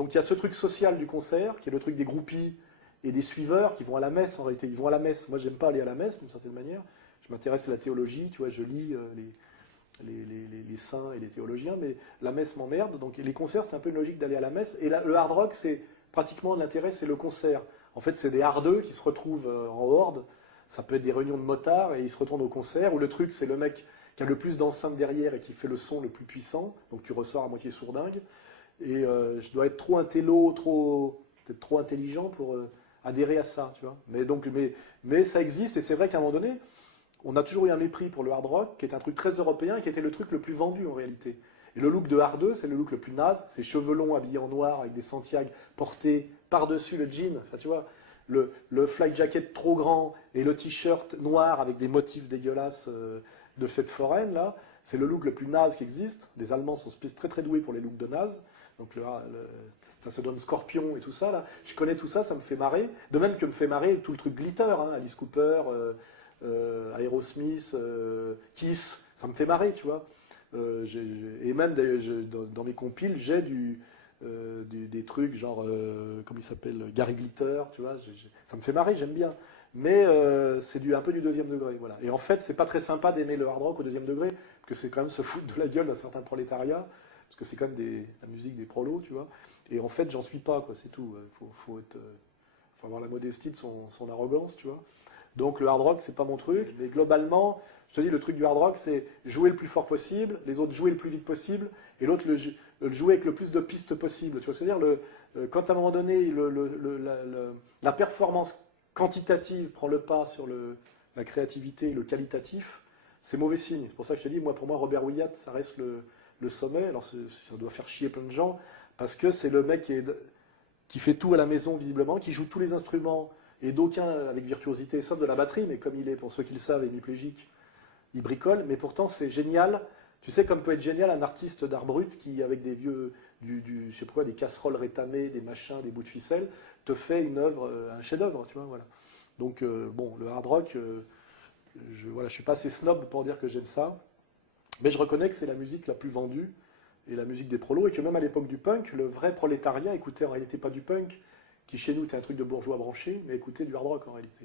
Donc il y a ce truc social du concert, qui est le truc des groupies et des suiveurs qui vont à la messe, en réalité. Ils vont à la messe. Moi, j'aime pas aller à la messe, d'une certaine manière. Je m'intéresse à la théologie, tu vois, je lis les saints et les théologiens, mais la messe m'emmerde. Donc les concerts, c'est un peu une logique d'aller à la messe. Et le hard rock, c'est pratiquement l'intérêt, c'est le concert. En fait, c'est des hardeux qui se retrouvent en horde. Ça peut être des réunions de motards et ils se retournent au concert. Ou le truc, c'est le mec qui a le plus d'enceintes derrière et qui fait le son le plus puissant. Donc tu ressors à moitié sourdingue. Et je dois être trop intello, peut-être trop intelligent pour adhérer à ça, tu vois. Mais ça existe et c'est vrai qu'à un moment donné, on a toujours eu un mépris pour le hard rock, qui est un truc très européen et qui était le truc le plus vendu en réalité. Et le look de hardeux, c'est le look le plus naze, c'est cheveux longs habillés en noir avec des Santiago portés par-dessus le jean, enfin tu vois, le fly jacket trop grand et le t-shirt noir avec des motifs dégueulasses de fête foraine, là, c'est le look le plus naze qui existe. Les Allemands sont très très doués pour les looks de naze. Donc ça se donne Scorpion et tout ça, là. Je connais tout ça, ça me fait marrer. De même que me fait marrer tout le truc glitter, hein, Alice Cooper, Aerosmith, Kiss, ça me fait marrer, tu vois. Et même dans mes compiles, j'ai des trucs genre, comment il s'appelle, Gary Glitter, tu vois. Ça me fait marrer, j'aime bien. Mais c'est un peu du deuxième degré, voilà. Et en fait, c'est pas très sympa d'aimer le hard rock au deuxième degré, parce que c'est quand même se foutre de la gueule d'un certain prolétariat, parce que c'est quand même la musique des prolos, tu vois. Et en fait, j'en suis pas, quoi, c'est tout. Faut avoir la modestie de son arrogance, tu vois. Donc le hard rock, c'est pas mon truc. Mais globalement, je te dis, le truc du hard rock, c'est jouer le plus fort possible, les autres jouer le plus vite possible, et l'autre le jouer avec le plus de pistes possible. Tu vois ce que je veux dire, quand à un moment donné, la performance quantitative prend le pas sur la créativité et le qualitatif, c'est mauvais signe. C'est pour ça que je te dis, pour moi, Robert Wyatt, ça reste le sommet. Alors ça doit faire chier plein de gens, parce que c'est le mec qui fait tout à la maison, visiblement, qui joue tous les instruments, et d'aucuns avec virtuosité, sauf de la batterie, mais comme il est, pour ceux qui le savent, hémiplégique, il bricole, mais pourtant c'est génial. Tu sais, comme peut être génial un artiste d'art brut qui, avec des vieux, je sais pas quoi, des casseroles rétamées, des machins, des bouts de ficelle, te fait une œuvre, un chef-d'œuvre, tu vois, voilà. Donc, bon, le hard rock, je suis pas assez snob pour dire que j'aime ça, mais je reconnais que c'est la musique la plus vendue, et la musique des prolos, et que même à l'époque du punk, le vrai prolétariat écoutait en réalité pas du punk, qui chez nous était un truc de bourgeois branché, mais écoutait du hard rock en réalité.